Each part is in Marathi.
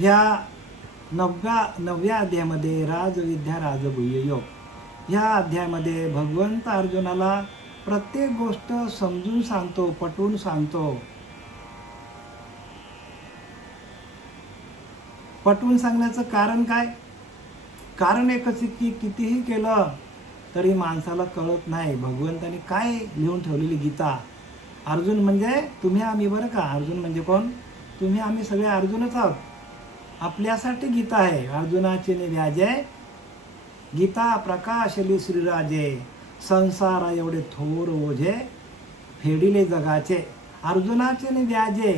ह्या नवव्या अध्यायामध्ये राजविद्या राजगुह्य योग, ह्या अध्यायामध्ये भगवंत अर्जुनाला प्रत्येक गोष्ट समजून सांगतो, पटवून सांगतो. पटवून सांगण्याचं कारण काय? कारण एकच की कितीही केलं तरी माणसाला कळत नाही भगवंताने काय लिहून ठेवलेली गीता. अर्जुन म्हणजे तुम्ही आम्ही, बरं का. अर्जुन म्हणजे कोण? तुम्ही आम्ही सगळे अर्जुनच आहोत. आपल्यासाठी गीता आहे. अर्जुनाचे व्याजे गीता प्रकाशली श्रीराजे, संसार एवढे थोर ओझे फेडिले जगाचे. अर्जुनाचे व्याजे,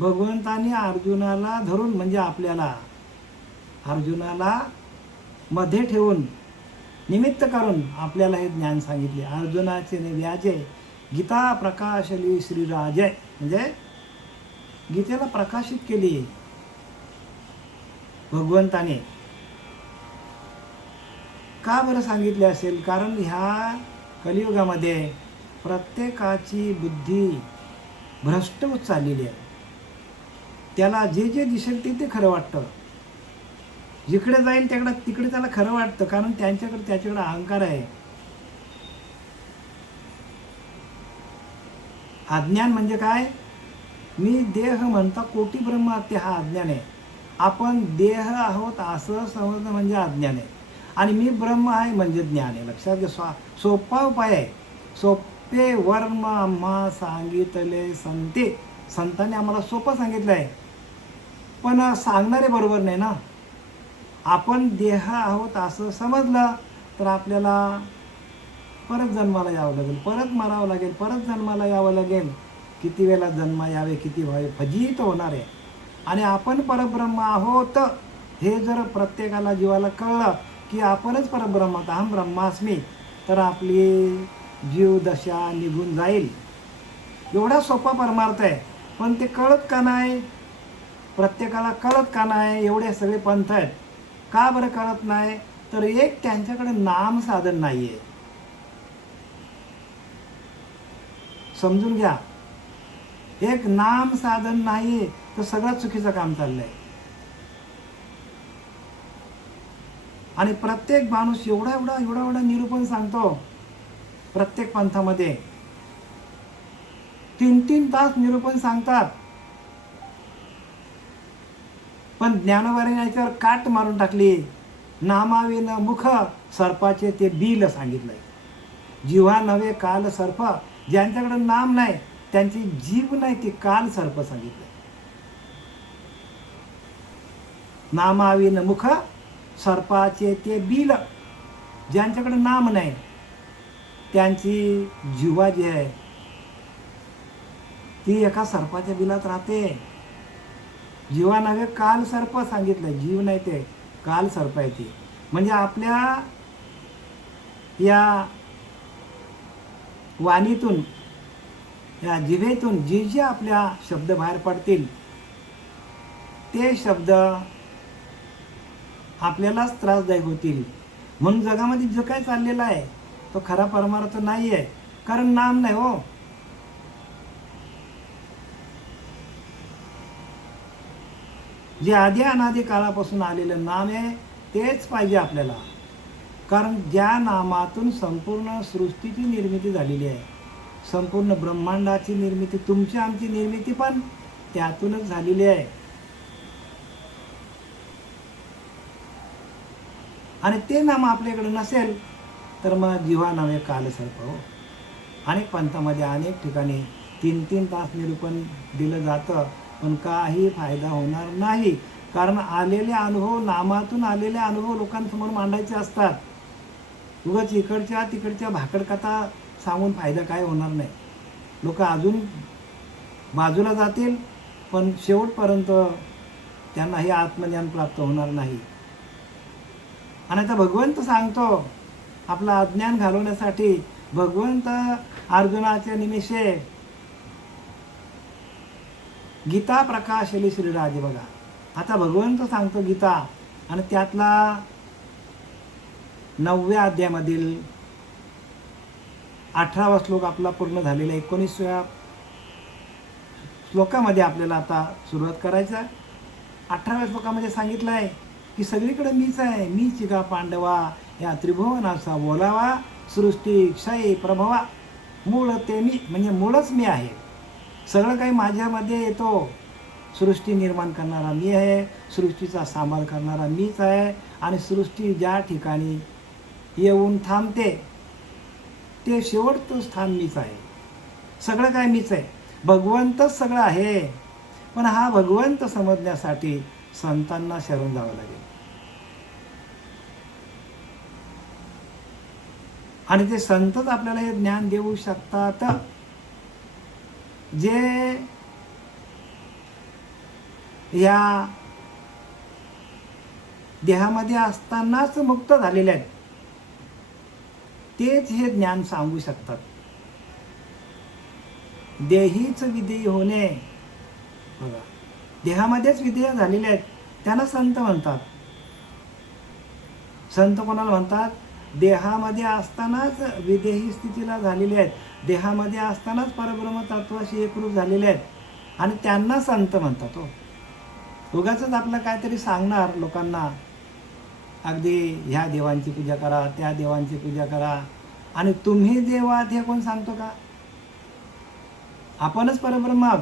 भगवंतानी अर्जुनाला धरून म्हणजे आपल्याला, अर्जुनाला मध्ये ठेवून निमित्त करून आपल्याला हे ज्ञान सांगितले. अर्जुनाचे व्याजे गीता प्रकाशली श्रीराजे, म्हणजे गीतेला प्रकाशित केली भगवंताने. का बरं सांगितले असेल? कारण ह्या कलियुगामध्ये प्रत्येकाची बुद्धी भ्रष्ट होत चाललेली आहे. त्याला जे जे दिसेल ते खरं वाटतं. जिकडे जाईल तिकडे त्याला खरं वाटतं, कारण त्याच्याकडे अहंकार आहे. अज्ञान म्हणजे काय? मी देह म्हणता कोटी ब्रह्म, ते हा अज्ञान आहे. आपण देह आहोत असं समजणं म्हणजे अज्ञान आहे, आणि मी ब्रह्म आहे म्हणजे ज्ञान आहे. लक्षात घ्या. सोपा उपाय आहे. सोपे वर्म आम्हा सांगितले संते. संतांनी आम्हाला सोपं सांगितलं आहे, पण सांगणारे बरोबर नाही ना. आपण देह आहोत असं समजलं तर आपल्याला परत जन्माला यावं लागेल, परत मरावं लागेल, परत जन्माला यावं लागेल. किती वेळा जन्म यावे, किती व्हावे, फजित होणार आहे. आणि आपण परब्रह्म आहोत हे जर प्रत्येकाला जीवाला कळलं की आपणच परब्रह्म आहोत, अहम ब्रह्मास्मी, तर आपली जीवदशा निघून जाईल. एवढा सोपा परमार्थ आहे, पण ते कळत का नाही? प्रत्येकाला कळत का नाही? एवढे सगळे पंथ आहेत. का बरं कळत नाही? तर एक त्यांच्याकडे नाम साधन नाही आहे. समजून घ्या. एक नाम साधन नाही तर सगळं चुकीचं काम चाललंय. आणि प्रत्येक माणूस एवढा निरूपण सांगतो. प्रत्येक पंथामध्ये 3-3 तास निरूपण सांगतात, पण ज्ञानोबाने याच्यावर काट मारून टाकली. नामाविन मुख सर्पाचे ते बिल सांगितलंय. जिव्हा नव्हे काल सर्प, ज्यांच्याकडे नाम नाही त्यांची जीभ नाही ती काल सर्प सांगितलंय. नामाविन मुख सर्पाचे ते बिल, ज्यांच्याकडे नाम नाही त्यांची जीवा जी आहे ती एका सर्पाच्या बिलात राहते. जीवा नव्हे काल सर्प सांगितलंय. जीव नाही ते काल सर्प आहे ती. म्हणजे आपल्या या वाणीतून, या जिभेतून जे आपल्या शब्द बाहेर पडतील ते शब्द आपल्यालाच त्रासदायक होतील. म्हणून जगामध्ये जो काय चाललेला आहे तो खरा परमार्थ नाही आहे, कारण नाम नाही हो. जे आधी अनादी काळापासून आलेलं नाम आहे तेच पाहिजे आपल्याला, कारण ज्या नामातून संपूर्ण सृष्टीची निर्मिती झालेली आहे, संपूर्ण ब्रह्मांडाची निर्मिती, तुमची आमची निर्मिती पण त्यातूनच झालेली आहे. आणि ते नाम आपल्याकडे नसेल तर मग जीवा नव्हे काल सर्प हो. अनेक पंथामध्ये अनेक ठिकाणी 3-3 तास निरूपण दिलं जातं, पण काही फायदा होणार नाही. कारण आलेले अनुभव, नामातून आलेले अनुभव लोकांसमोर मांडायचे असतात. उगाच इकडच्या तिकडच्या भाकडकथा सांगून फायदा काय होणार नाही. लोक अजून बाजूला जातील, पण शेवटपर्यंत त्यांना हे आत्मज्ञान प्राप्त होणार नाही. आणि आता भगवंत सांगतो आपलं अज्ञान घालवण्यासाठी. भगवंत अर्जुनाच्या निमिषे गीता प्रकाशली श्रीराजे. बघा, आता भगवंत सांगतो गीता, आणि त्यातला 9व्या अध्यायामधील 18वा श्लोक आपला पूर्ण झालेला. 19व्या श्लोकामध्ये आपल्याला आता सुरुवात करायचं. 18व्या श्लोकामध्ये सांगितलं आहे की सगळीकडे मीच आहे. मीच का पांडवा या त्रिभुवनाचा बोलावा. सृष्टी क्षय प्रभवा. मूळ ते मी, म्हणजे मूळच मी आहे. सगळं काही माझ्यामध्ये येतो. सृष्टी निर्माण करणारा मी आहे. सृष्टीचा सांभाळ करणारा मीच आहे. आणि सृष्टी ज्या ठिकाणी येऊन थांबते ते शेवटचं स्थान मीच आहे. सगळं काय मीच आहे. भगवंतच सगळं आहे. पण हा भगवंत समजण्यासाठी संतांना शरण जावं लागेल. आणि ते संतच आपल्याला हे ज्ञान देऊ शकतात जे या देहामध्ये असतानाच मुक्त झालेले आहेत. तेच हे ज्ञान सांगू शकतात. देहीच विधेय होणे, बघा, देहामध्येच विधेय झालेले आहेत त्यांना संत म्हणतात. संत कोणाला म्हणतात? देहामध्ये असतानाच विदेही स्थितीला झालेले आहेत. देहामध्ये असतानाच परब्रह्म तत्वाशी एकरूप झालेले आहेत आणि त्यांना संत म्हणतात. हो, उगाचच आपलं काहीतरी सांगणार लोकांना, अगदी ह्या देवांची पूजा करा, त्या देवांची पूजा करा, आणि तुम्ही देव आहात हे कोण सांगतो का? आपणच परब्रह्म आहात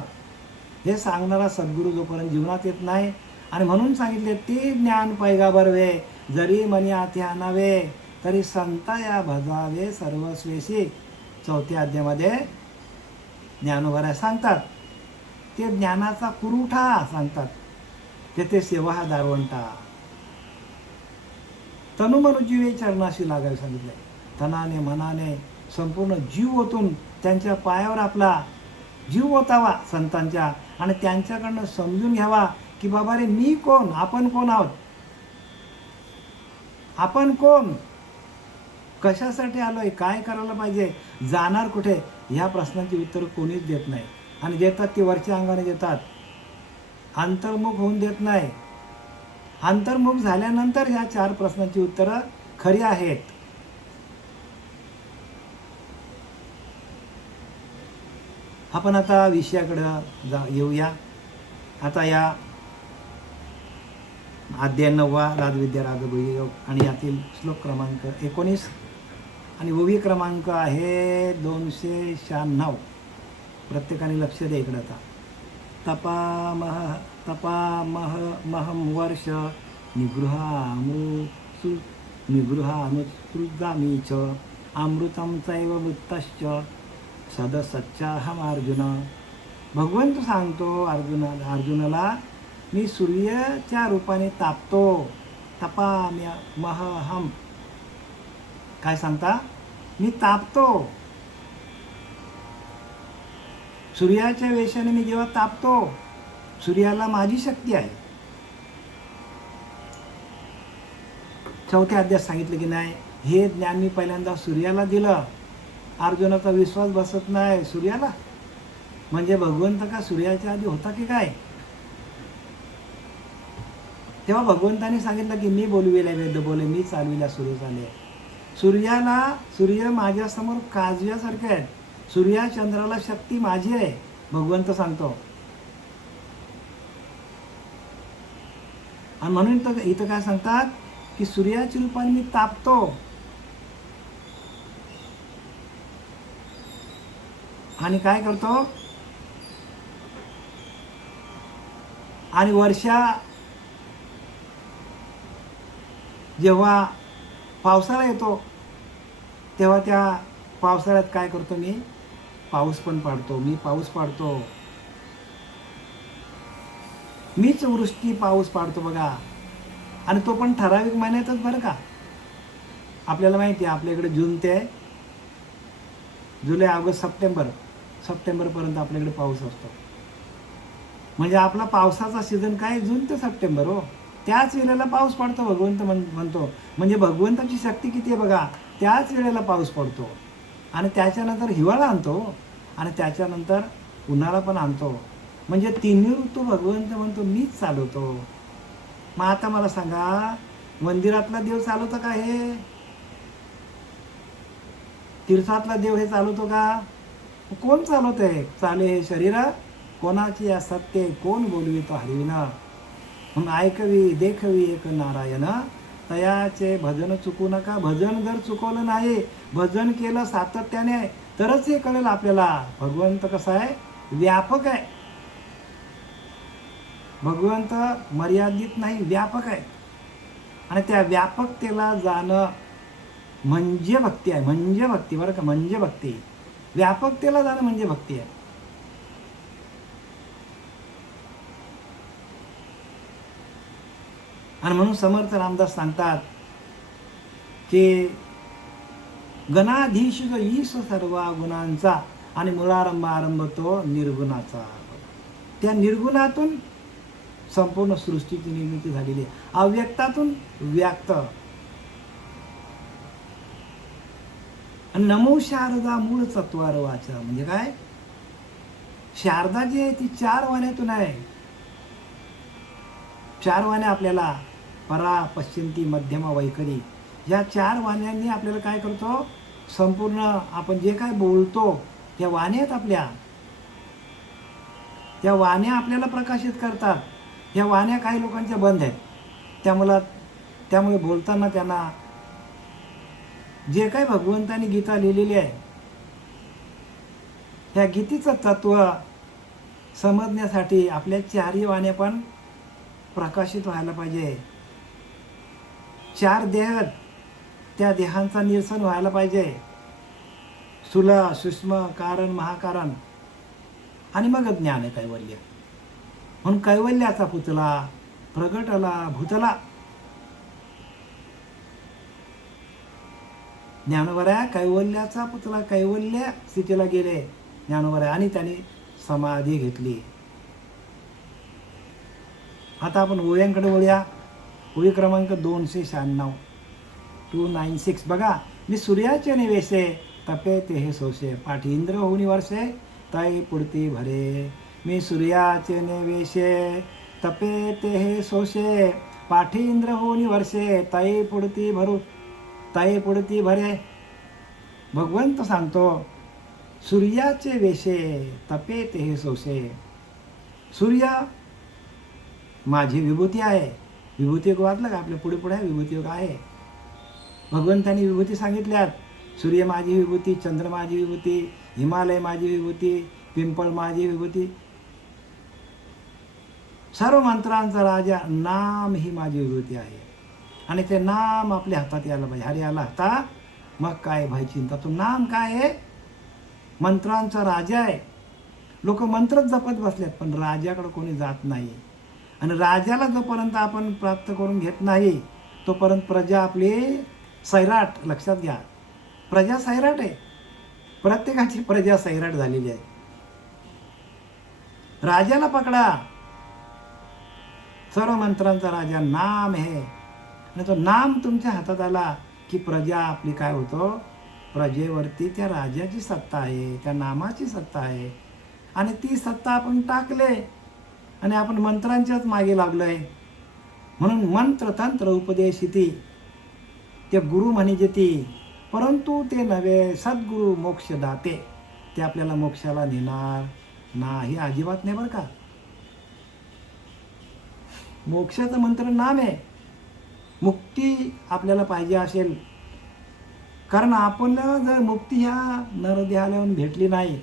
हे सांगणारा सद्गुरू जोपर्यंत जीवनात येत नाही. आणि म्हणून सांगितले ते ज्ञान पैगाबरवे, जरी मनी आथे आणावे, तरी संता या भजावे सर्वस्वेशी. 4थ्या अध्यायामध्ये ज्ञानोबा सांगतात. ते ज्ञानाचा पुरवठा सांगतात. तेथे सेवा हा दारवंटा. तनु मनुजीवे चरणाशी लागावे सांगितलंय. तनाने मनाने संपूर्ण जीव ओतून त्यांच्या पायावर आपला जीव ओतावा संतांच्या, आणि त्यांच्याकडनं समजून घ्यावा की बाबा रे मी कोण, आपण कोण आहोत, आपण कोण, कशासाठी आलोय, काय करायला पाहिजे, जाणार कुठे, ह्या प्रश्नांची उत्तरं कोणीच देत नाही. आणि देतात ती वरच्या अंगाने देतात, अंतर्मुख होऊन देत नाही. अंतर्मुख झाल्यानंतर ह्या 4 प्रश्नांची उत्तरं खरी आहेत. आपण आता विषयाकडे येऊया. आता या अध्याय 9 राजविद्या राजभोग आणि यातील श्लोक क्रमांक 19 आणि ओवी क्रमांक आहे 296. प्रत्येकाने लक्ष द्या इकडं. आता तपामहं वर्ष निगृहानुसृजामि च अमृतं चैव मृतश्च सदसच्चाहम अर्जुन. भगवंत सांगतो अर्जुनाला, मी सूर्याच्या रूपाने तापतो. तपामहं, काय सांगता? मी तापतो. सूर्याच्या वेशाने मी जेव्हा तापतो, सूर्याला माझी शक्ती आहे. 4थ्या अध्यायात सांगितलं की नाही, हे ज्ञान मी पहिल्यांदा सूर्याला दिलं. अर्जुनाचा विश्वास बसत नाही सूर्याला, म्हणजे भगवंत का सूर्याच्या आधी होता की काय? तेव्हा भगवंताने सांगितलं की मी बोलविल्या वेद बोले, मी चालविल्या सूर्य चाले. सूर्य माझ्यासमोर काजव्यासारखे आहेत. सूर्या चंद्राला शक्ती माझी आहे, भगवंत सांगतो. आणि म्हणून तर इथं काय सांगतात की सूर्याच्या रूपाने मी तापतो. आणि काय करतो? आणि वर्षा जेव्हा पावसाळा येतो तेव्हा त्या पावसाळ्यात काय करतो? मी पाऊस पण पाडतो. मी पाऊस पाडतो. मीच वृष्टी पाऊस पाडतो बघा. आणि तो पण ठराविक महिन्यातच बरं का. आपल्याला माहिती आहे आपल्याकडे जून ते जुलै, ऑगस्ट, सप्टेंबरपर्यंत आपल्याकडे पाऊस असतो. म्हणजे आपला पावसाचा सीझन काय? जून ते सप्टेंबर. हो, त्याच वेळेला पाऊस पडतो. भगवंत म्हणतो, म्हणजे भगवंताची शक्ती किती आहे बघा. त्याच वेळेला पाऊस पडतो आणि त्याच्यानंतर हिवाळा आणतो आणि त्याच्यानंतर उन्हाळा पण आणतो. म्हणजे 3 ऋतू भगवंत म्हणतो मीच चालवतो. मग आता मला सांगा, मंदिरातला देव चालवतो का? हे तीर्थातला देव हे चालवतो का? कोण चालवत आहे? चाले हे शरीर कोणाची असत्य कोण बोलवितो हरिविना. म्हणून ऐकवी देखवी एक नारायण, तयाचे भजन चुकू नका. भजन जर चुकवलं नाही, भजन केलं सातत्याने, तरच हे कळेल आपल्याला भगवंत कसा आहे, व्यापक आहे. भगवंत मर्यादित नाही, व्यापक आहे. आणि त्या व्यापकतेला जाणं म्हणजे भक्ती आहे. म्हणजे भक्ती, बरं का, म्हणजे भक्ती. व्यापकतेला जाणं म्हणजे भक्ती आहे. आणि म्हणून समर्थ रामदास सांगतात की गणाधीश जो ईश सर्व गुणांचा आणि मुळारंभ आरंभ तो निर्गुणाचा. त्या निर्गुणातून संपूर्ण सृष्टीची निर्मिती झालेली आहे. अव्यक्तातून व्यक्त. नमो शारदा मूळ चत्वार वाचा. म्हणजे काय, शारदा जी आहे ती 4 वाण्यातून आहे. 4 वाण्या आपल्याला परा, पश्चिंती, मध्यमा, वैखरी, या 4 वाण्यांनी आपल्याला काय करतो, संपूर्ण आपण जे काय बोलतो त्या वाण्या आहेत आपल्या, त्या वाण्या आपल्याला प्रकाशित करतात. ह्या वाण्या काही लोकांच्या बंद आहेत. त्यामुळे बोलताना त्यांना जे काही भगवंतांनी गीता लिहिलेली आहे, त्या गीतेचं तत्व समजण्यासाठी आपल्या 4ही वाण्या पण प्रकाशित व्हायला पाहिजे. 4 देह, त्या देहांचा निरसन व्हायला पाहिजे. स्थूल, सूक्ष्म, कारण, महाकारण, आणि मग ज्ञान आहे कैवल्य. म्हणून कैवल्याचा पुतला प्रगटला भूतला. ज्ञानोबा कैवल्याचा पुतला कैवल्य स्थितीला गेले ज्ञानोबा, आणि त्यांनी समाधी घेतली. आता आपण ओळ्यांकडे वळूया. ओळी क्रमांक 296, 296. बघा, मी सूर्याचे निवेशे तपे ते हे सोसे, पाठी इंद्र होऊन वर्षे ताई पुढती भरे. मी सूर्याचे निवेशे तपे ते हे सोसे, पाठी इंद्र होऊन वर्षे ताई पुढती भरू, ताई पुढती भरे. भगवंत सांगतो, सूर्याचे वेशे तपे ते हे सोसे. सूर्य माझी विभूती आहे. विभूती योग वाचलं का आपल्या पुढे आहे विभूती योग आहे. भगवंतांनी विभूती सांगितल्यात. सूर्य माझी विभूती, चंद्र माझी विभूती, हिमालय माझी विभूती, पिंपळ माझी विभूती. सर्व मंत्रांचा राजा नाम ही माझी विभूती आहे. आणि ते नाम आपल्या हातात यायला पाहिजे. हरी आला हाता मग काय भाई चिंता. तो नाम काय आहे, मंत्रांचा राजा आहे. लोक मंत्रच जपत बसलेत, पण राजाकडे कोणी जात नाही. आणि राजाला जोपर्यंत आपण प्राप्त करून घेत नाही, तोपर्यंत प्रजा आपली सैराट. लक्षात घ्या, प्रजा सैराट आहे. प्रत्येकाची प्रजा सैराट झालेली आहे. राजाला पकडा. सर्व मंत्रांचा राजा नाम आहे. आणि तो नाम तुमच्या हातात आला की प्रजा आपली काय होतो, प्रजेवरती त्या राजाची सत्ता आहे, त्या नामाची सत्ता आहे. आणि ती सत्ता आपण टाकले आणि आपण मंत्रांच्याच मागे लागलोय. म्हणून मंत्र तंत्र उपदेशिती ते गुरु म्हणजेती, परंतु ते नव्हे सद्गुरु मोक्ष दाते. ते आपल्याला मोक्षाला नेणार नाही, अजिबात नाही बरं का. मोक्षाचं मंत्र नाम आहे. मुक्ती आपल्याला पाहिजे असेल, कारण आपल्याला जर मुक्ती ह्या नरदेहाला भेटली नाही,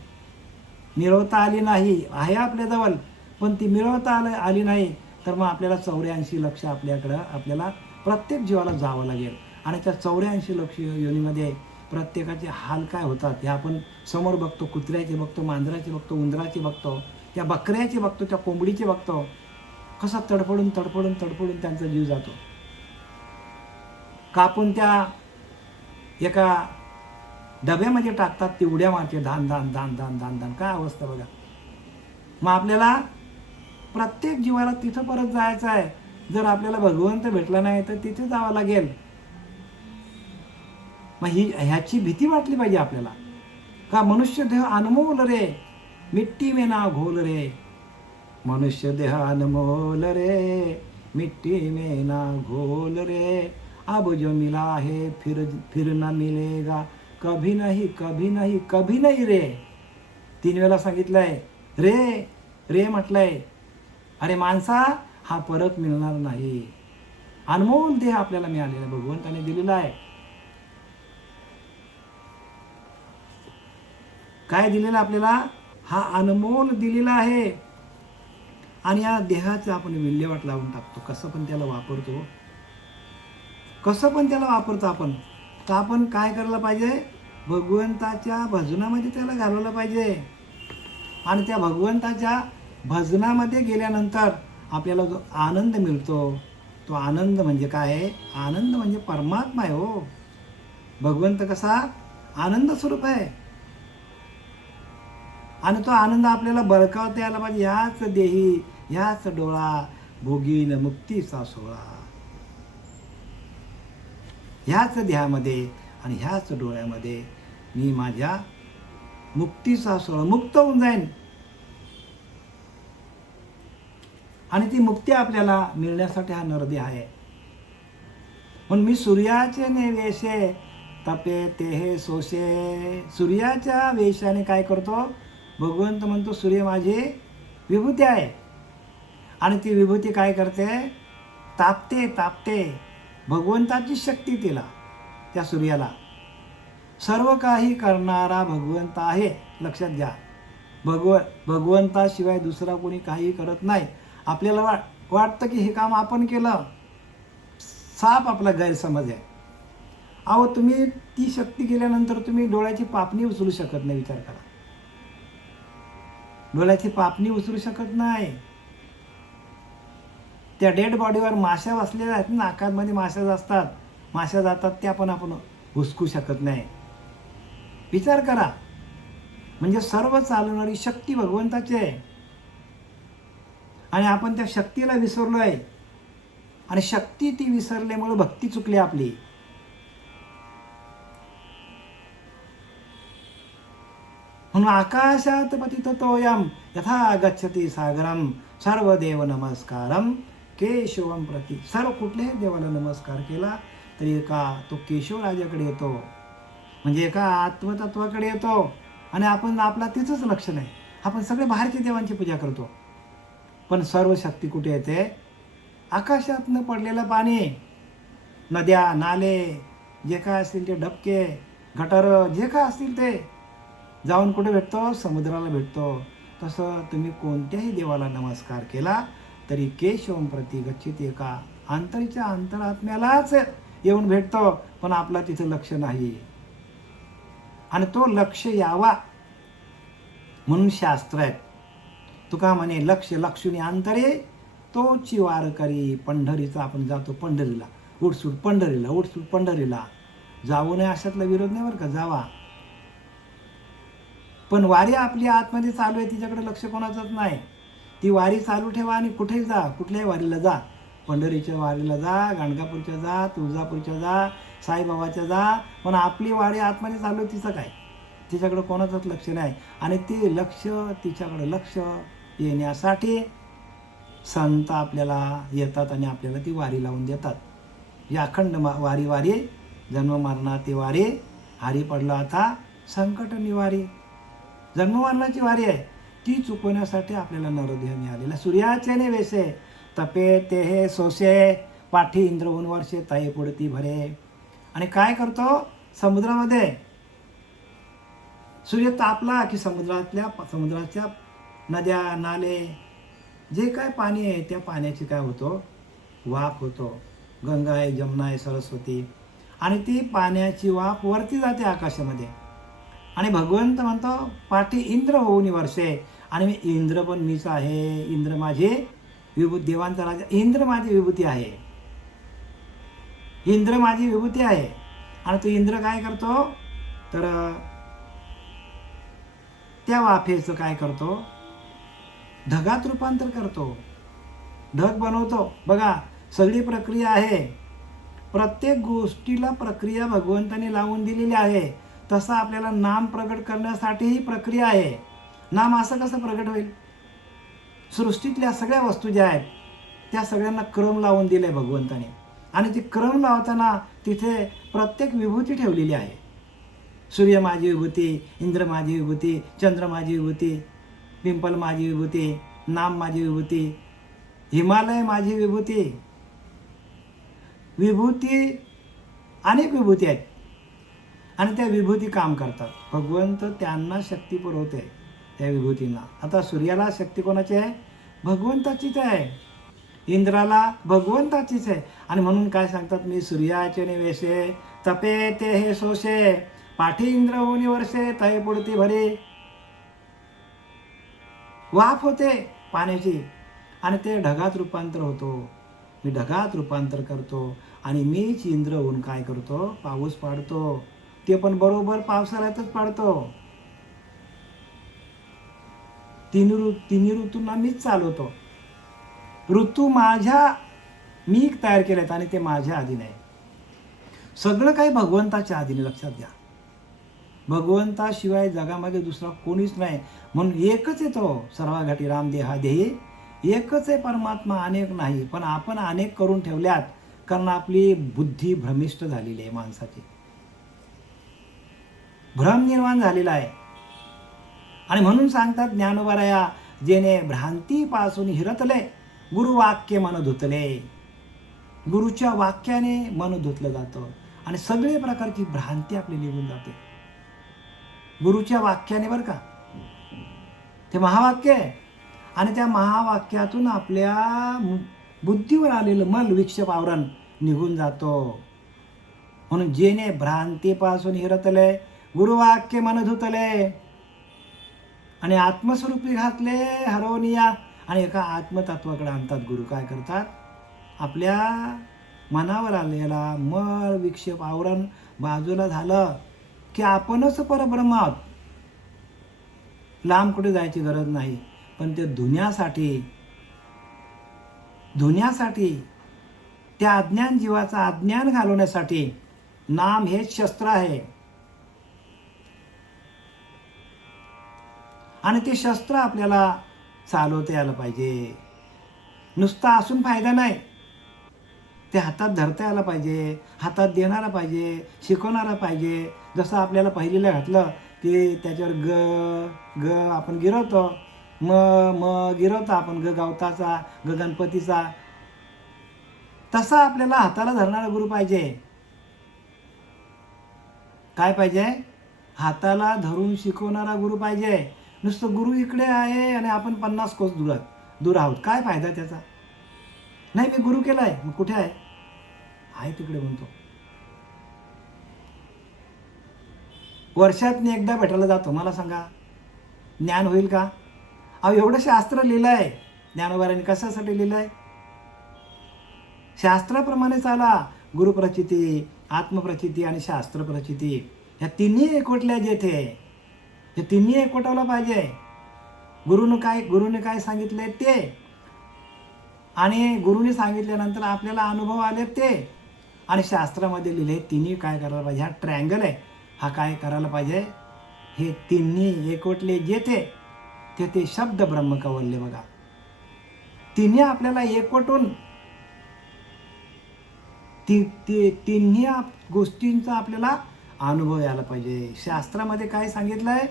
मिळवता आली नाही, आहे आपल्याजवळ पण ती मिळवता आली नाही, तर मग आपल्याला 84 लक्ष आपल्याला प्रत्येक जीवाला जावं लागेल. आणि त्या 84 लक्ष योनीमध्ये प्रत्येकाचे हाल काय होतात हे आपण समोर बघतो. कुत्र्याचे बघतो, मांजराचे बघतो, उंदराचे बघतो, त्या बकऱ्याचे बघतो, त्या कोंबडीचे बघतो. कसा तडफडून त्यांचा जीव जातो. कापून त्या एका डब्यामध्ये टाकतात, ती उड्या मारते, धान धान धान धान धान धान. काय अवस्था बघा. मग आपल्याला प्रत्येक जीवाला तिथं परत जायचं आहे. जर आपल्याला भगवंत भेटला नाही तर तिथे जावं लागेल. मग ह्याची भीती वाटली पाहिजे आपल्याला. का मनुष्य देह अनमोल रे, मिट्टी में ना घोल रे. मनुष्य देह अनमोल रे, मिट्टी में ना घोल रे. अब जो मिला है फिर ना मिलेगा, कभी नहीं कभी नहीं कभी नहीं रे. 3 वेळा सांगितलंय रे. रे म्हटलंय. अरे माणसा, हा परत मिळणार नाही. अनमोल देह आपल्याला मिळालेला भगवंताने दिलेला आहे. काय दिलेला आपल्याला? हा अनमोल दिलेला आहे. आणि या देहाचं आपण विल्हेवाट लावून टाकतो. कसं पण त्याला वापरतो, आपण. तर आपण काय करायला पाहिजे? भगवंताच्या भजनामध्ये त्याला घालवलं पाहिजे. आणि त्या भगवंताच्या भजनामध्ये गेल्यानंतर आपल्याला जो आनंद मिळतो, तो आनंद म्हणजे काय आहे? आनंद म्हणजे परमात्मा आहे हो. भगवंत कसा? आनंद स्वरूप आहे. आणि तो आनंद आपल्याला बळकावता यायला पाहिजे. ह्याच देही, ह्याच डोळा भोगीन मुक्तीचा सोहळा. ह्याच देहामध्ये आणि ह्याच डोळ्यामध्ये मी माझ्या मुक्तीचा सोहळा, मुक्त होऊन जाईन. आणि ती मुक्ती आपल्याला मिळण्यासाठी हा नरदेह आहे. म्हणून मी सूर्याचे वेशे तपे तेहे सोसे. सूर्याच्या वेशाने काय करतो? भगवंत म्हणतो सूर्य माझी विभूती आहे. आणि ती विभूती काय करते? तापते. भगवंताची शक्ती तिला, त्या सूर्याला. सर्व काही करणारा भगवंत आहे, लक्षात घ्या. भगवंताशिवाय दुसरा कोणी काही करत नाही. आपल्याला वाटतं की हे काम आपण केलं. साप आपला गैरसमज आहे. अहो, तुम्ही ती शक्ती केल्यानंतर तुम्ही डोळ्याची पापणी उचलू शकत नाही. विचार करा, डोळ्याची पापणी उचलू शकत नाही. त्या डेड बॉडीवर माश्या बसलेल्या आहेत, नाकामध्ये माश्या असतात, माश्या जातात, त्या पण आपण हुसकू शकत नाही. विचार करा. म्हणजे सर्व चालवणारी शक्ती भगवंताची आहे. आणि आपण त्या शक्तीला विसरलोय. आणि शक्ती ती विसरल्यामुळे भक्ती चुकली आपली. म्हणून आकाशात पतिततोयम यथा गच्छति सागरम सर्वदेव नमस्कारम केशवम प्रति. सर्व कुठल्याही देवाला नमस्कार केला तरी तो केशवराजाकडे येतो. म्हणजे एका आत्मतत्वाकडे येतो. आणि आपण आपला तिथंच लक्ष नाही. आपण सगळे बाहेरच्या देवांची पूजा करतो. पण सर्व शक्ती कुठे येते? आकाशातनं पडलेलं पाणी, नद्या, नाले, जे काय असतील ते डबके, गटारं, जे काय असतील ते जाऊन कुठे भेटतो? समुद्राला भेटतो. तसं तुम्ही कोणत्याही देवाला नमस्कार केला तरी केशवम प्रति गच्छति, एका अंतरीच्या अंतरात्म्यालाच येऊन भेटतो. पण आपला तिथं लक्ष नाही. आणि तो लक्ष यावा म्हणून शास्त्र आहेत. तुका म्हणे लक्ष लक्षुनी अंतरे तोची वार करी. पंढरीचा आपण जातो पंढरीला, उठसूट पंढरीला जाऊ नये अशातला विरोध नाही बरं का, जावा. पण वारी आपली आतमध्ये चालू आहे, तिच्याकडे लक्ष कोणाचंच नाही. ती वारी चालू ठेवा आणि कुठेही जा, कुठल्याही वारीला जा. पंढरीच्या वारीला जा, गाणगापूरच्या जा, तुळजापूरच्या जा, साईबाबाच्या जा. पण आपली वारी आतमध्ये चालू आहे, तिचं काय? तिच्याकडे कोणाचंच लक्ष नाही. आणि ते लक्ष, तिच्याकडे लक्ष येण्यासाठी संत आपल्याला येतात आणि आपल्याला ती वारी लावून देतात. ही अखंड वारी जन्म मरणाची वारी, हारी पडला आता संकट निवारी. जन्म मरणाची वारी आहे, ती चुकवण्यासाठी आपल्याला नरदेह मिळालेला. सूर्याचे ने वेसे तपे तेहे सोसे पाठी इंद्रहून वर्षे ताई पुढती भरे. आणि काय करतो? समुद्रामध्ये सूर्य तापला की समुद्राच्या नद्या, नाले, जे काय पाणी आहे त्या पाण्याची काय होतो? वाफ होतो. गंगा आहे, जमुना आहे, सरस्वती. आणि ती पाण्याची वाफ वरती जाते आकाशामध्ये. आणि भगवंत म्हणतो पाठी इंद्र होऊन वर्षे. आणि मी इंद्र पण मीच आहे. इंद्र माझे विभूती, देवांचा राजा इंद्र माझी विभूती आहे. इंद्र माझी विभूती आहे. आणि तो इंद्र काय करतो? तर त्या वाफेचं काय करतो? ढगात रूपांतर करतो, ढग बनवतो. बघा, सगळी प्रक्रिया आहे. प्रत्येक गोष्टीला प्रक्रिया भगवंताने लावून दिलेली आहे. तसं आपल्याला नाम प्रगट करण्यासाठी ही प्रक्रिया आहे. नाम असं कसं प्रगट होईल? सृष्टीतल्या सगळ्या वस्तू ज्या आहेत त्या सगळ्यांना क्रम लावून दिले भगवंताने. आणि ती क्रम लावताना तिथे प्रत्येक विभूती ठेवलेली आहे. सूर्य माझी विभूती, इंद्र माझी विभूती, चंद्र माझी विभूती, पिंपल माझी विभूती, नाम माझी विभूती, हिमालय माझी विभूती. विभूती अनेक विभूती आहेत आणि त्या विभूती काम करतात. भगवंत त्यांना शक्ती पुरवते त्या विभूतींना. आता सूर्याला शक्ती कोणाची आहे? भगवंताचीच आहे. इंद्राला भगवंताचीच आहे. आणि म्हणून काय सांगतात, मी सूर्याचे निवेशे तपे ते हे सोशे, पाठी इंद्र होनी वर्षे तहे पुढती भरे. वाफ होते पाण्याची आणि ते ढगात रूपांतर होतो. मी ढगात रूपांतर करतो आणि मीच इंद्र होऊन काय करतो, पाऊस पाडतो. ते पण बरोबर पावसाळ्यातच पाडतो. तिन्ही ऋतूंना मीच चालवतो. ऋतू मी तयार केलेत आणि ते माझ्या अधीन आहे. सगळं काही भगवंताच्या अधीन, लक्षात घ्या. भगवंताशिवाय जगामध्ये दुसरा कोणीच नाही. म्हणून एकच येतो सर्वाघाटी राम देहा देही. एकच आहे परमात्मा, अनेक नाही. पण आपण अनेक करून ठेवल्यात कारण आपली बुद्धी भ्रमिष्ट झालेली आहे. माणसाची भ्रम निर्माण झालेला आहे. आणि म्हणून सांगतात ज्ञानोबराया, जेने भ्रांतीपासून हिरतले गुरुवाक्य मन धुतले. गुरुच्या वाक्याने मन धुतलं जातं आणि सगळे प्रकारची भ्रांती आपली निघून जाते गुरुच्या वाक्याने, बरं का. ते महावाक्य आहे आणि त्या महावाक्यातून आपल्या बुद्धीवर आलेलं मल विक्षेप आवरण निघून जातो. म्हणून जेने भ्रांतीपासून हिरतले गुरुवाक्य मन धुतले आणि आत्मस्वरूपी घातले हरवनिया. आणि एका आत्मतत्वाकडे आणतात गुरु. काय करतात, आपल्या मनावर आलेला मळ विक्षेप आवरण बाजूला झालं की आपणच परब्रह्म आहोत. लांब कुठे जायची गरज नाही. पण ते धुण्यासाठी त्या अज्ञान जीवाचा अज्ञान घालवण्यासाठी नाम हेच शस्त्र आहे. आणि ते शस्त्र आपल्याला चालवता यायला पाहिजे. नुसतं असून फायदा नाही. ते हातात धरता यायला पाहिजे, हातात देणारा पाहिजे, शिकवणारा पाहिजे. जसं आपल्याला पहिलीला घातलं की त्याच्यावर ग आपण गिरवतो, म गिरवतो आपण, ग गवताचा, ग गणपतीचा. तसा आपल्याला हाताला धरणारा गुरु पाहिजे. काय पाहिजे? हाताला धरून शिकवणारा गुरु पाहिजे. नुसतं गुरु इकडे आहे आणि आपण 50 कोस दूर आहोत. काय फायदा त्याचा? नाही, मी गुरु केलाय, मग कुठे आहे? आहे तिकडे म्हणतो. वर्षातून एकदा भेटायला जातो. मला सांगा, ज्ञान होईल का? अहो, एवढं शास्त्र लिहिलं आहे ज्ञानोबारांनी. कशासाठी लिहिलं आहे? शास्त्राप्रमाणे चाला. गुरुप्रचिती, आत्मप्रचिती आणि शास्त्रप्रचिती ह्या तिन्ही एकवटल्या जेथे, हे तिन्ही एकवटायला पाहिजे. गुरुने काय सांगितलंय ते आणि गुरुने सांगितल्यानंतर आपल्याला अनुभव आले ते आणि शास्त्रामध्ये लिहिले तिन्ही काय करायला पाहिजे. हा ट्रायंगल आहे, हा काय करायला पाहिजे. हे तिन्ही एकवटले जेथे ते शब्द ब्रह्म कवलले. बघा, तिन्ही आपल्याला एकवटून तिन्ही गोष्टींचा आपल्याला अनुभव यायला पाहिजे. शास्त्रामध्ये काय सांगितलंय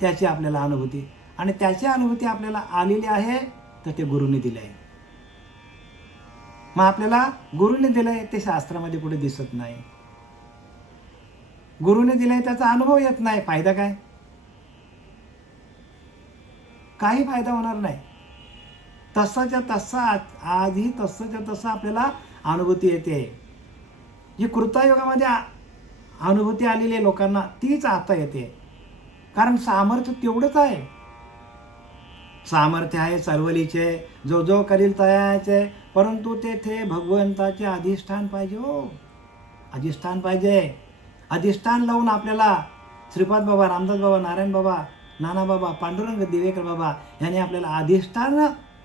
त्याची आपल्याला अनुभूती, आणि त्याची अनुभूती आपल्याला आलेली आहे तर ते गुरुने दिलंय. मग आपल्याला गुरुने दिलंय ते शास्त्रामध्ये कुठे दिसत नाही. गुरुने दिलंय त्याचा अनुभव येत नाही. फायदा काय? काही फायदा होणार नाही. तसाच्या तसा आधी तसंच्या तसं आपल्याला अनुभूती येते. जी कृतायुगामध्ये अनुभूती आलेली आहे लोकांना तीच आता येते. कारण सामर्थ्य तेवढंच आहे. सामर्थ्य आहे चळवळीचे, जो करील तयाचे, परंतु तेथे भगवंताचे अधिष्ठान पाहिजे. हो, अधिष्ठान पाहिजे. अधिष्ठान लावून आपल्याला श्रीपाद बाबा, रामदास बाबा, नारायण बाबा, नाना बाबा, पांडुरंग, दिवेकर बाबा यांनी आपल्याला अधिष्ठान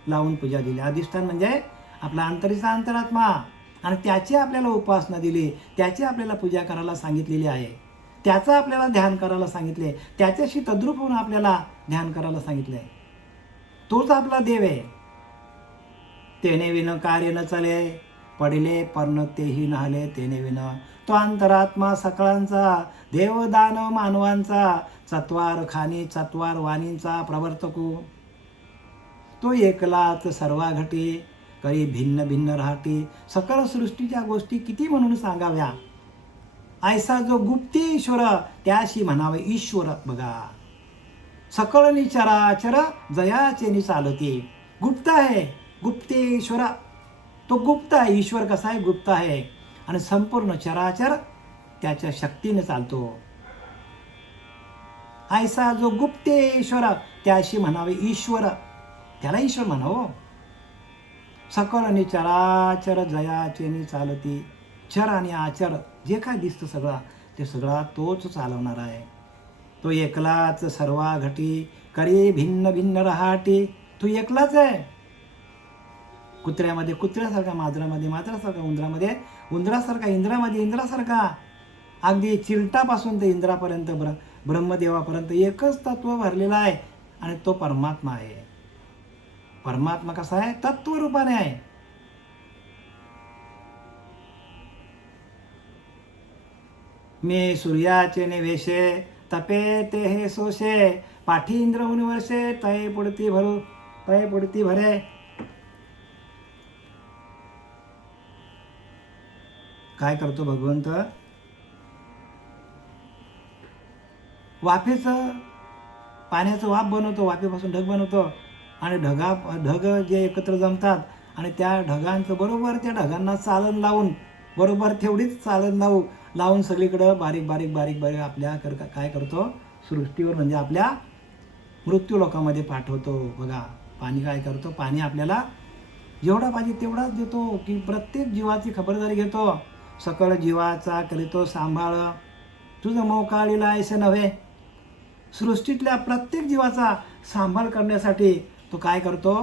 लावून पूजा दिली. अधिष्ठान म्हणजे आपला अंतरीचा अंतरात्मा, आणि त्याची आपल्याला उपासना दिली, त्याची आपल्याला पूजा करायला सांगितलेली आहे, त्याचं आपल्याला ध्यान करायला सांगितले, त्याच्याशी तद्रूप होऊन आपल्याला ध्यान करायला सांगितले. तोच आपला देव आहे. तेने विन कार्य न चले, पडिले पर्ण तेही नाहले तेने विन. तो अंतरात्मा सकळांचा, देव दानव मानवांचा, चत्वार खानी चत्वार वाणींचा प्रवर्तकू. तो एकलाच सर्वा घटी, करी भिन्न भिन्न राहटी. सकल सृष्टीच्या गोष्टी किती म्हणून सांगाव्या, ऐसा जो गुप्ती ईश्वर, त्याशी म्हणावे ईश्वर. बघा, सकळ निचराचर जयाचे चालती. गुप्त आहे, गुप्तेश्वर, तो गुप्त आहे. ईश्वर कसा आहे, गुप्त आहे. आणि संपूर्ण चराचर त्याच्या शक्तीने चालतो. ऐसा जो गुप्तेश्वर, त्याशी म्हणावे ईश्वर, त्याला ईश्वर म्हणावं. सकळ आणि चराचर जयाचे चालती. चर आणि आचर जे काय दिसतं सगळा, ते सगळा तोच चालवणार आहे. तो एकलाच सर्वा घटी, करी भिन्न भिन्न रहाटी. तो एकलाच आहे. कुत्र्यामध्ये कुत्र्यासारखा, मांजरामध्ये मांजरासारखा, उंदरामध्ये उंदरासारखा, इंद्रामध्ये इंद्रासारखा, अगदी चिलटापासून ते इंद्रापर्यंत, ब्रह्मदेवापर्यंत एकच तत्व भरलेला आहे. आणि तो परमात्मा आहे. परमात्मा कसा आहे, तत्वरूपाने आहे. मी सूर्याचे निवेशे, तपे ते हे सोशे, पाठी इंद्र वर्षे, तय पुढती भरू, तय पुढती भरे. काय करतो भगवंत, वाफेचं, पाण्याचं वाफ बनवतो, वाफेपासून ढग बनवतो. आणि ढग जे एकत्र जमतात आणि त्या ढगांचं बरोबर त्या ढगांना चालन लावून, बरोबर तेवढीच चालन लावून सगळीकडं बारीक बारीक बारीक बारीक आपल्या काय करतो, सृष्टीवर म्हणजे आपल्या मृत्यू लोकांमध्ये पाठवतो. बघा, पाणी काय करतो, पाणी आपल्याला जेवढा पाहिजे तेवढाच देतो, की प्रत्येक जीवाची खबरदारी घेतो. सकळ जीवाचा करीतो सांभाळ, तुझं मोकाळीला ऐसे नव्हे. सृष्टीतल्या प्रत्येक जीवाचा सांभाळ करण्यासाठी तो काय करतो,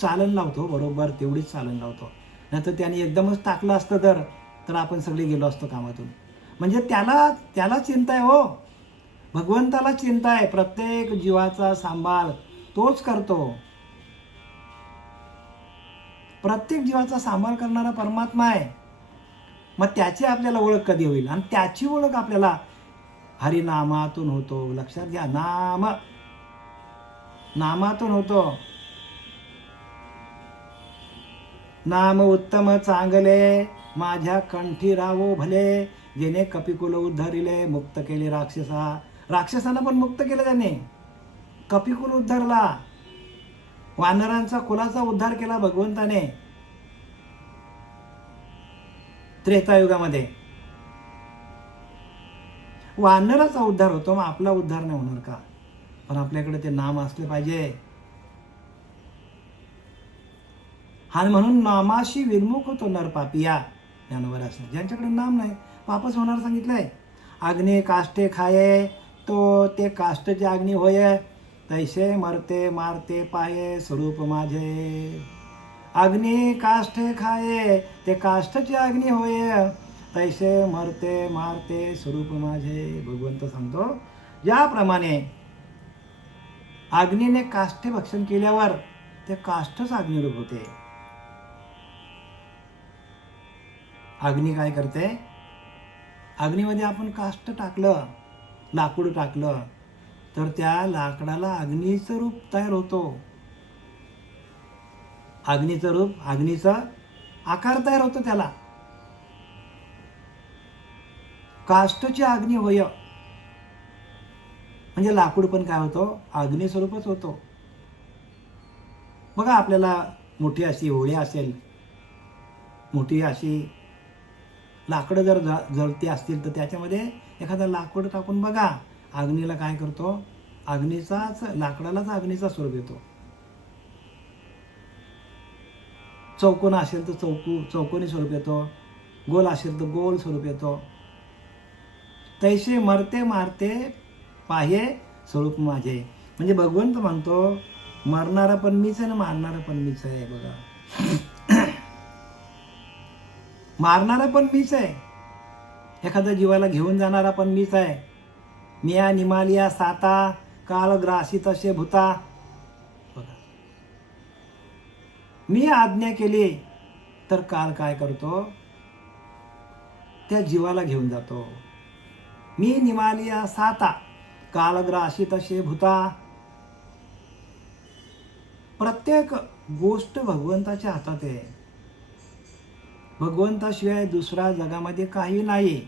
चालन लावतो, बरोबर तेवढीच चालन लावतो. नाहीतर त्याने एकदमच टाकलं असतं तर आपण सगळे गेलो असतो कामातून. म्हणजे त्याला चिंता आहे हो, भगवंताला चिंता आहे. प्रत्येक जीवाचा सांभाळ तोच करतो. प्रत्येक जीवाचा सांभाळ करणारा परमात्मा आहे. मग त्याची आपल्याला ओळख कधी होईल, आणि त्याची ओळख आपल्याला हरिनामातून होतो. लक्षात घ्या, नामातून होतो. नाम उत्तम चांगले, माझ्या कंठी रावो भले, जेने कपिकुल उद्धरिले, मुक्त केले राक्षसांना पण मुक्त केलं त्याने. कपिकुल उद्धरला, वानरांचा कुलाचा उद्धार केला भगवंताने त्रेतायुगामध्ये. वानराचा उद्धार होतो, मग आपला उद्धार नाही होणार का? पण आपल्याकडे ते नाम असले पाहिजे. आणि म्हणून नामाशी विन्मुख होतो नरपापिया. ज्ञानोबर असं ज्यांच्याकडे नाम नाही, पापच होणार सांगितलंय. अग्नी काष्टे खाये, तो ते काष्टचे अग्नी होय, तैसे मरते मारते पाये स्वरूप माझे. अग्नी काष्टे खाये, ते काष्टचे अग्नी होय, तैसे मरते मारते स्वरूप माझे. भगवंत सांगतो, ज्याप्रमाणे अग्नीने काष्टे भक्षण केल्यावर ते काष्टच अग्निरूप होते. अग्नी काय करते, अग्नीमध्ये आपण काष्ट टाकलं, लाकूड टाकलं, तर त्या लाकडाला अग्नीचं रूप तयार होतो. अग्नीचं रूप, अग्नीचा आकार तयार होतो त्याला. काष्टची अग्नी होय, म्हणजे लाकूड पण काय होतो, अग्नी स्वरूपच होतो. बघा, आपल्याला मोठी अशी होळी असेल, मोठी अशी लाकडं जर जळती असतील, तर त्याच्यामध्ये एखादा लाकूड टाकून बघा, अग्नीला काय करतो, लाकडालाच अग्नीचा स्वरूप येतो. चौकोन असेल तर चौकोनी स्वरूप येतो, गोल असेल तर गोल स्वरूप येतो. तैसे मरते मारते पाहे स्वरूप माझे. म्हणजे भगवंत म्हणतो, मरणारा पण मीच आहे ना मारणारा पण मीच आहे. बघा, मारणारा पण मीच आहे, एखाद्या जीवाला घेऊन जाणारा पण मीच आहे. मिया निमालिया साता, काल ग्रासी तसे भूता. बघा, मी आज्ञा केली तर काल काय करतो, त्या जीवाला घेऊन जातो. मी निमालिया साता, कालग्रासी तसे भूता. प्रत्येक गोष्ट भगवंताच्या हातात आहे. भगवंताशिवाय दुसरा जगामध्ये काही नाही.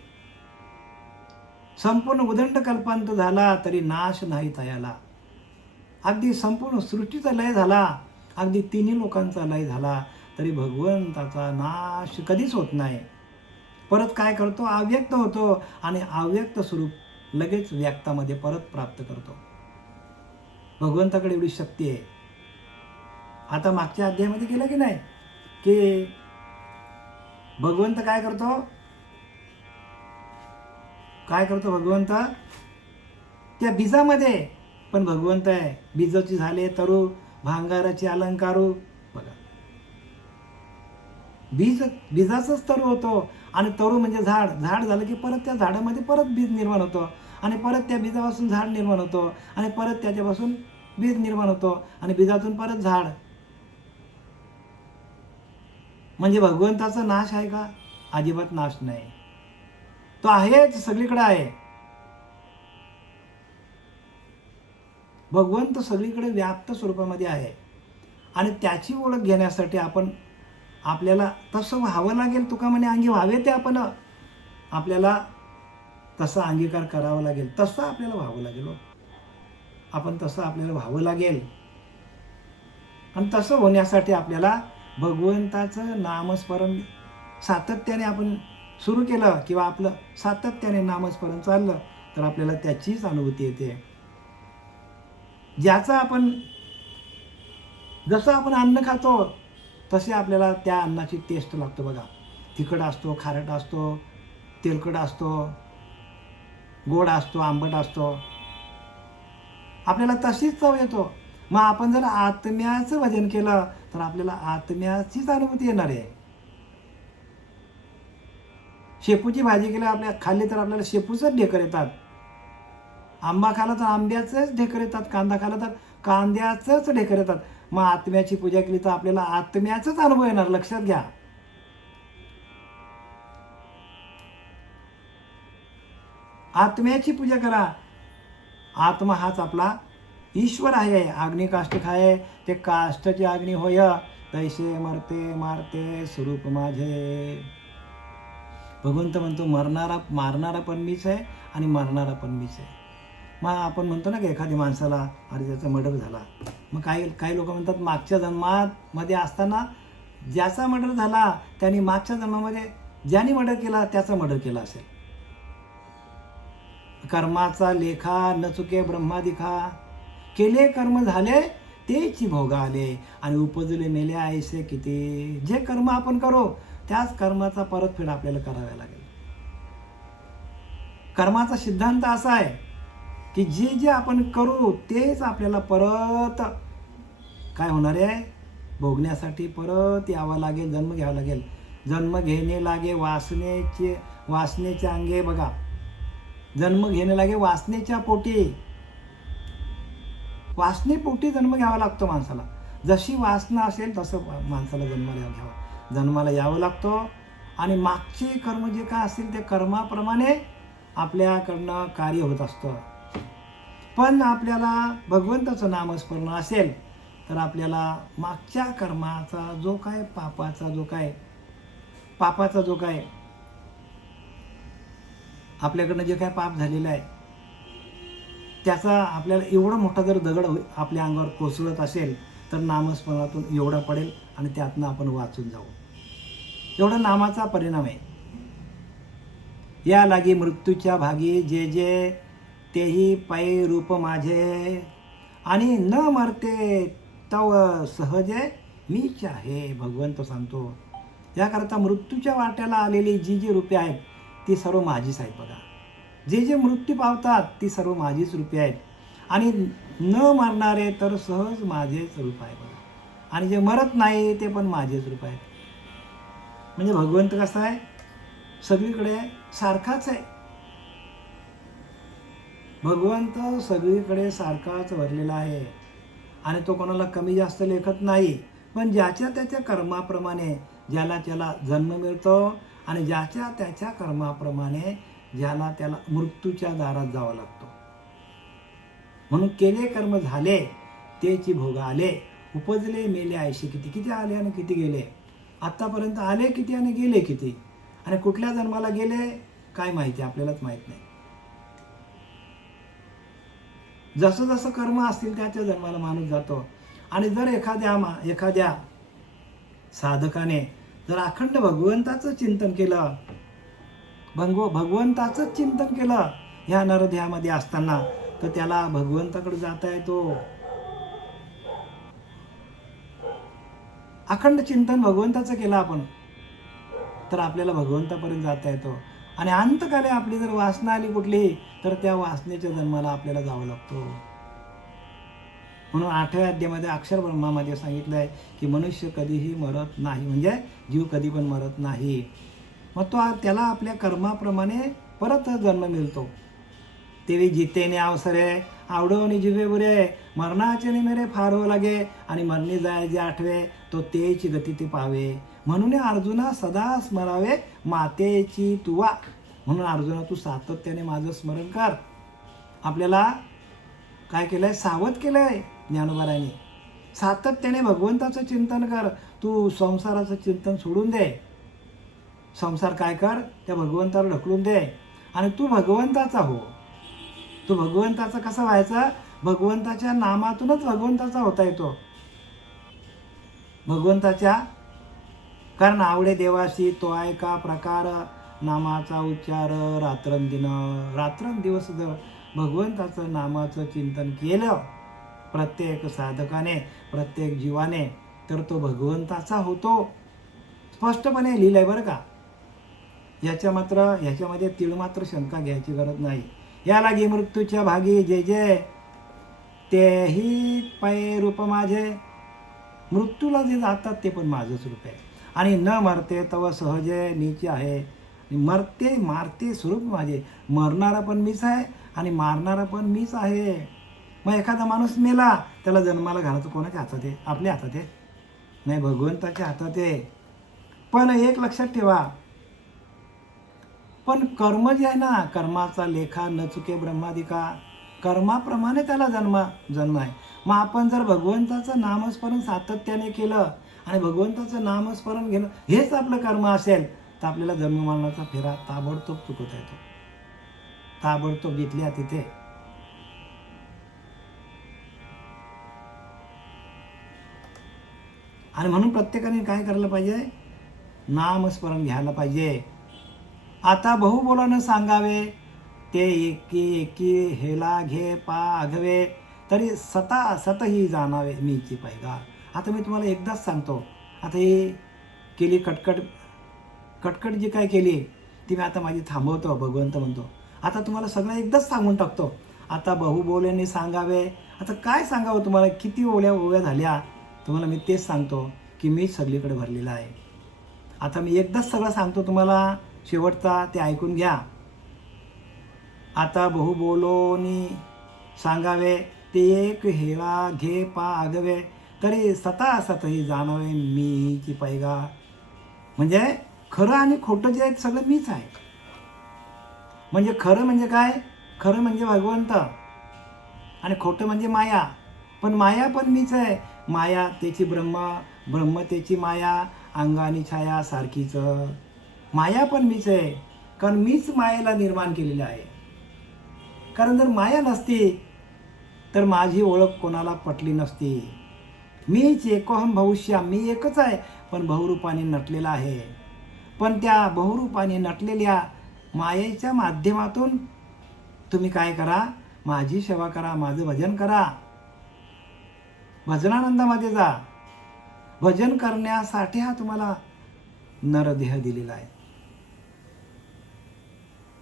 संपूर्ण उदंड कल्पांत झाला तरी नाश नाही तयाला. अगदी संपूर्ण सृष्टीचा लय झाला, अगदी तिन्ही लोकांचा लय झाला, तरी भगवंताचा नाश कधीच होत नाही. परत काय करतो? अव्यक्त होतो आणि अव्यक्त स्वरूप लगेच व्यक्तामध्ये परत प्राप्त करतो. भगवंताकडे एवढी शक्ती आहे. आता मागच्या अध्यायामध्ये गेलं की नाही, की भगवंत काय करतो? काय करतो भगवंत? त्या बीजामध्ये पण भगवंत आहे. बीजाची झाले तरु, भांगाराचे अलंकारू. बघा, बीजाचंच तरु होतो आणि तरु म्हणजे झाड. झाड झालं की परत त्या झाडामध्ये परत बीज निर्माण होतो आणि परत त्या बीजापासून झाड निर्माण होतो आणि परत त्याच्यापासून बीज निर्माण होतो आणि बीजातून परत झाड. म्हणजे भगवंताचा नाश आहे का? अजिबात नाश नाही. तो आहेच, सगळीकडे आहे. भगवंत सगळीकडे व्याप्त स्वरूपामध्ये आहे आणि त्याची ओळख घेण्यासाठी आपल्याला तसं व्हावं लागेल. तुका म्हणे अंगी व्हावे ते आपण. आपल्याला तसा अंगीकार करावा लागेल, तसं आपल्याला व्हावं लागेल. आपण तसं आपल्याला व्हावं लागेल आणि तसं होण्यासाठी आपल्याला भगवंताचं नामस्मरण सातत्याने आपण सुरू केलं किंवा आपलं सातत्याने नामस्मरण चाललं तर आपल्याला त्याचीच अनुभूती येते. जसं आपण अन्न खातो तसे आपल्याला त्या अन्नाची टेस्ट लागतो. बघा, तिखट असतो, खारट असतो, तेलकट असतो, गोड असतो, आंबट असतो. आपल्याला तशीच चव येतो. मग आपण जर आत्म्याचं भजन केलं तर आपल्याला आत्म्याचीच अनुभूती येणार आहे. शेपूची भाजी खाल्ली तर आपल्याला शेपूचंच ढेकर येतात. आंबा खाला तर आंब्याचंच ढेकर येतात. कांदा खाला तर कांद्याचंच ढेकर येतात. मग आत्म्याची पूजा केली तर आपल्याला आत्म्याचाच अनुभव येणार. लक्षात घ्या. आत्म्याची पूजा करा. आत्मा हाच आपला ईश्वर आहे. अग्नी काष्ट खाये ते काष्टची अग्नी होय, तैसे मरते मारते स्वरूप माझे. भगवंत म्हणतो मारणारा पण मीच आहे आणि मरणारा पण मीच आहे. मग आपण म्हणतो ना की एखाद्या माणसाला अरे त्याचा मर्डर झाला, मग काही लोक म्हणतात मागच्या जन्मामध्ये असताना ज्याचा मर्डर झाला त्याने मागच्या जन्मामध्ये ज्याने मर्डर केला त्याचा मर्डर केला असेल. कर्माचा लेखा न चुके ब्रह्मादिखा. केले कर्म झाले तेची भोगा आले आणि उपजले मेले ऐसे किती. जे कर्म आपण करू त्याच कर्माचा परतफेड आपल्याला करावा लागेल. कर्माचा सिद्धांत असा आहे की जे आपण करू तेच आपल्याला परत काय होणार आहे? भोगण्यासाठी परत यावं लागेल, जन्म घ्यावा लागेल. जन्म घेणे लागे वासनेच्या अंगे. बघा, जन्म घेणे लागे वासनेच्या पोटी. वासनेपोटी जन्म घ्यावा लागतो माणसाला. जशी वासना असेल तसं माणसाला जन्माला यावं लागतो आणि मागचे कर्म जे काय असतील ते कर्माप्रमाणे आपल्याकडनं कार्य होत असतं. पण आपल्याला भगवंताचं नामस्मरण असेल तर आपल्याला मागच्या कर्माचा जो काय पापाचा जो काय आपल्याकडनं जे काय पाप झालेलं आहे त्याचा आपल्याला एवढा मोठा जर दगड आपल्या अंगावर कोसळत असेल तर नामस्मरणातून एवढा पडेल आणि त्यातनं आपण वाचून जाऊ. एवढा नामाचा परिणाम आहे. या लागी मृत्यूच्या भागी जे जे तेही पै रूप माझे आणि न मरते तव सहजे मीच आहे. भगवंत सांगतो याकरता मृत्यूच्या वाट्याला आलेली जी रूपे आहेत ती सर्व माझीच आहेत. बघा, जे मृत्यू पावतात ती सर्व माझीच रूपे आहेत आणि न मरणारे तर सहज माझेच रूप आहे. बघा, आणि जे मरत नाही ते पण माझेच रूप आहेत. म्हणजे भगवंत कसा आहे? सगळीकडे सारखाच आहे. भगवंत सगळीकडे सारखाच भरलेला आहे आणि तो कोणाला कमी जास्त लेखत नाही. पण ज्याच्या त्याच्या कर्माप्रमाणे ज्याला त्याला जन्म मिळतो आणि ज्याच्या त्याच्या कर्माप्रमाणे ज्याला त्याला मृत्यूच्या दारात जावं लागतो. म्हणून केले कर्म झाले तेची भोग आले, उपजले मेले आयशे किती. किती आले आणि किती गेले. आत्तापर्यंत आले किती आणि गेले किती. आणि कुठल्या जन्माला गेले काय माहिती, आपल्यालाच माहीत नाही. जसं जसं कर्म असतील त्या जन्माला माणूस जातो. आणि जर एखाद्या साधकाने जर अखंड भगवंताचं चिंतन केलं, भगवंताचं चिंतन केलं ह्या नरदेहामध्ये असताना, तर त्याला भगवंताकडे जाता येतो. अखंड चिंतन भगवंताचं केलं आपण तर आपल्याला भगवंतापर्यंत जाता येतो. आणि अंतकाली आपली जर वासना आली कुठली, तर त्या वासनेच्या जन्माला आपल्याला जावं लागतो. म्हणून 8व्या अध्यायामध्ये अक्षर ब्रह्मामध्ये सांगितलं आहे की मनुष्य कधीही मरत नाही, म्हणजे जीव कधी पण मरत नाही. मग त्याला आपल्या कर्माप्रमाणे परत जन्म मिळतो. तेवी जितेने अवसरे आवडवणी जिवे बुरे, मरणाचे निमेरे फार हो लागे, आणि मरणी जाय जे आठवे तो तेची गती ते पावे. म्हणून अर्जुना सदा स्मरावे मातेची तुवा. म्हणून अर्जुना तू सातत्याने माझं स्मरण कर. आपल्याला काय केलंय, सावध केलंय ज्ञानोबाराने. सातत्याने भगवंताचं चिंतन कर. तू संसाराचं चिंतन सोडून दे. संसार काय कर, त्या भगवंताला ढकलून दे आणि तू भगवंताचा हो. तू भगवंताचा कसा व्हायचा, भगवंताच्या नामातूनच भगवंताचा होता येतो. भगवंताच्या, कारण आवडे देवाशी तो ऐका प्रकार, नामाचा उच्चार रात्रंदिवस जर भगवंताचं नामाचं चिंतन केलं प्रत्येक साधकाने, प्रत्येक जीवाने, तर तो भगवंताचा होतो. स्पष्टपणे लिहिलंय बरं का. ह्याच्यामध्ये तिळमात्र शंका घ्यायची गरज नाही. या लागी मृत्यूच्या भागी जे जे तेही पै रूप माझे. मृत्यूला जे जातात ते पण माझंच रूप आहे. आणि न मरते तव सहजे नीचे आहे. मारते स्वरूप माझे. मरणारा पण मीच आहे आणि मारणारा पण मीच आहे. मग एखादा माणूस मेला, त्याला जन्माला घालायचं कोणाच्या हातात आहे, आपल्या हातात आहे नाही, भगवंताच्या हातात आहे. पण एक लक्षात ठेवा, पण कर्म जे आहे ना, कर्माचा लेखा न चुके ब्रह्मादिका. कर्माप्रमाणे त्याला जन्म आहे. मग आपण जर भगवंताचं नामस्मरण सातत्याने केलं आणि भगवंताचं नामस्मरण घेणं हेच आपलं कर्म असेल, तर आपल्याला जन्म मरणाचा फेरा ताबडतोब चुकवता येतो. ताबडतोब घेतल्या तिथे. आणि म्हणून प्रत्येकाने काय करायला पाहिजे, नामस्मरण घ्यायला पाहिजे. आता बहुबोलानं सांगावे ते एकी हेला घे पा आघवे, तरी सतही जाणावे मीची पैगा. आता मी तुम्हाला एकदाच सांगतो. आता ही केली कटकट जी काय केली ती मी आता माझी थांबवतो, भगवंत म्हणतो. आता तुम्हाला सगळं एकदाच सांगून टाकतो. आता बहुबोलेने सांगावे. आता काय सांगावं तुम्हाला, किती ओव्या झाल्या तुम्हाला मी तेच सांगतो की मीच सगळीकडे भरलेला आहे. आता मी एकदाच सगळं सांगतो तुम्हाला, शेवटचा ते ऐकून घ्या. आता बहुबोलोनी सांगावे ते एक हेला घे पा आगवे, तरी सतही जाणावे मीची पैगा. म्हणजे खरं आणि खोटं जे आहे सगळं मीच आहे. म्हणजे खरं म्हणजे काय, खरं म्हणजे भगवंत आणि खोटं म्हणजे माया. पण माया पण मीच आहे. माया त्याची ब्रह्म त्याची माया, अंगानी छाया सारखीच. माया पण मीच आहे, कारण मीच मायेला निर्माण केलेलं आहे. कारण जर माया नसती तर माझी ओळख कोणाला पटली नसती. मीच एकोहम भविष्य, मी एकच आहे पण बहुरूपाने नटलेला आहे. पण त्या बहुरूपाने नटलेल्या मायेच्या माध्यमातून तुम्ही काय करा, माझी सेवा करा, माझं भजन करा. भजनानंदामध्ये जा. भजन करण्यासाठी हा तुम्हाला नरदेह दिलेला आहे.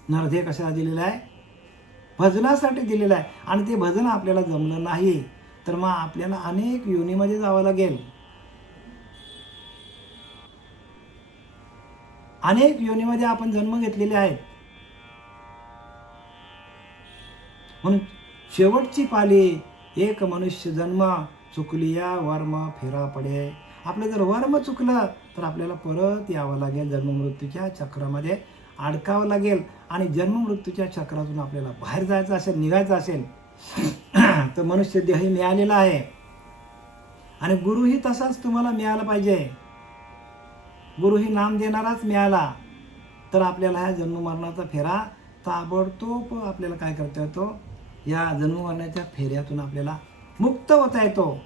नरदेह कशाला दिलेला आहे, भजनासाठी दिलेला आहे. आणि ते भजन आपल्याला जमलं नाही तर मग आपल्याला अनेक योनीमध्ये जावं लागेल. अनेक योनीमध्ये आपण जन्म घेतलेले आहेत. म्हणून शेवटची पाली एक मनुष्य जन्म, चुकलिया वर्म फेरा पडे. आपलं जर वर्म चुकलं तर आपल्याला परत यावं लागेल, जन्ममृत्यूच्या चक्रामध्ये अडकावं लागेल. आणि जन्ममृत्यूच्या चक्रातून आपल्याला बाहेर जायचं असेल, निघायचं असेल तर मनुष्य देह मिळालेला आहे. आणि गुरुही तसाच तुम्हाला मिळाला पाहिजे. गुरुही नाम देणाराच मिळाला तर आपल्याला ह्या जन्ममरणाचा फेरा ताबडतोब आपल्याला काय करता येतो, या जन्ममरणाच्या फेऱ्यातून आपल्याला मुक्त होता येतो.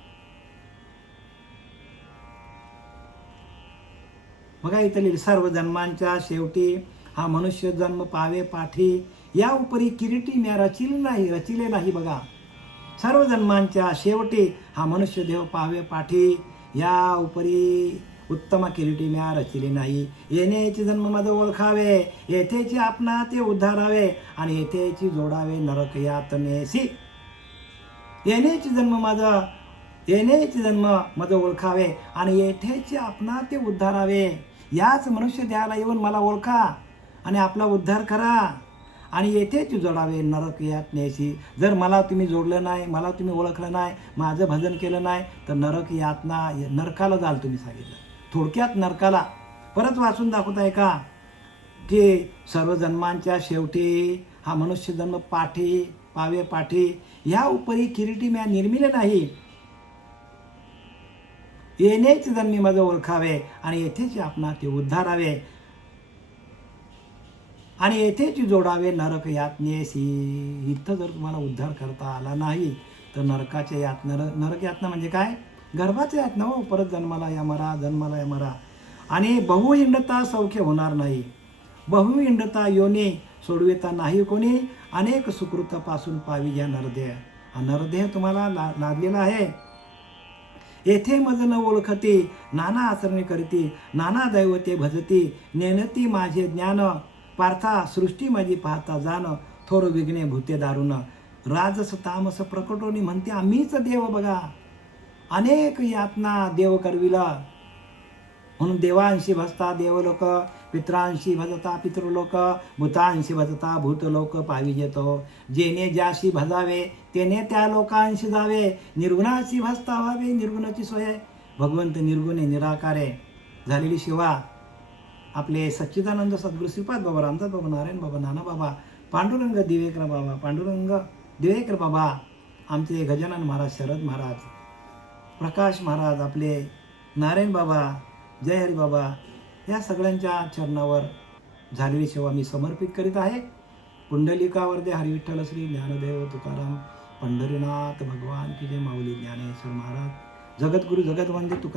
बघा इथं लिहिलं, सर्व जन्मांच्या शेवटी हा मनुष्य जन्म पावे पाठी, या उपरी किरीटी म्या रचिले नाही. बघा, सर्व जन्मांच्या शेवटी हा मनुष्य देव पावे पाठी, या उपरी उत्तम किरीटी म्या रचिले नाही. येण्याचे जन्म माझं ओळखावे, येथेची आपणा ते उद्धारावे, आणि येथेची जोडावे नरक यातनेसी. येण्याचे जन्म माझं ओळखावे, आणि येथेची आपणा ते उद्धारावे. याच मनुष्य देहाला येऊन मला ओळखा आणि आपला उद्धार करा, आणि येथेच जोडावे नरक यातनेसी. जर मला तुम्ही जोडलं नाही, मला तुम्ही ओळखलं नाही, माझं भजन केलं नाही, तर नरकाला जाल तुम्ही सांगितलं. थोडक्यात नरकाला. परत वाचून दाखवत आहे का, की सर्व जन्मांच्या शेवटी हा मनुष्य जन्म पावे पाठी, या उपरी किरीटी म्या निर्मिले नाही. येण्याचे जन्मी माझं ओळखावे, आणि येथेच आपणा ते उद्धारावे, आणि येथेच जोडावे नरक यातनेसी. इथं जर तुम्हाला उद्धार करता आला नाही तर नरकाच्या यातना. नरक यातना म्हणजे काय? गर्भाच्या यातना हो. परत जन्माला या मरा. आणि बहुहिंडता सौख्य होणार नाही. बहुहिंडता योनी सोडविता नाही कोणी, अनेक सुकृतापासून पावी घ्या नरदेह. हा नरदेह तुम्हाला लादलेला आहे. येथे मज न ओळखती, नाना आचरणे करती, नाना दैवते भजती, नेनती माझे ज्ञान, पार्था सृष्टी माझी पाहता जाण, थोर विघ्ने भूते दारुण, राजस तामस प्रकटोनी म्हणते आम्हीच देव. बघा, अनेक यातना देव करविला, म्हणून देवांशी भजता देवलोक, पित्रांशी भजता पितृलोक, भूतांशी भजता भूतलोक पाविजेतो. जेणे ज्याशी भजावे तेने त्या लोकांशी जावे, निर्गुणाशी भजता व्हावे निर्गुणाची सोय. भगवंत निर्गुण निराकारे झालेली शिवा आपले सच्चिदानंद सद्गुरू श्रीपाद बाबा, रामदास बाबा, नारायण बाबा, नाना बाबा, पांडुरंग दिवेकर बाबा, आमचे गजानन महाराज, शरद महाराज, प्रकाश महाराज, आपले नारायण बाबा, जय हरी बाबा, या सगळ्यांच्या चरणावर झालेली सेवा मी समर्पित करीत आहे. पुंडलिकावर्धे हरिविठ्ठल श्री ज्ञानदेव तुकाराम पंढरीनाथ भगवान की जय. माऊली ज्ञानेश्वर महाराज, जगद्गुरु जगदवंदे तुकाराम.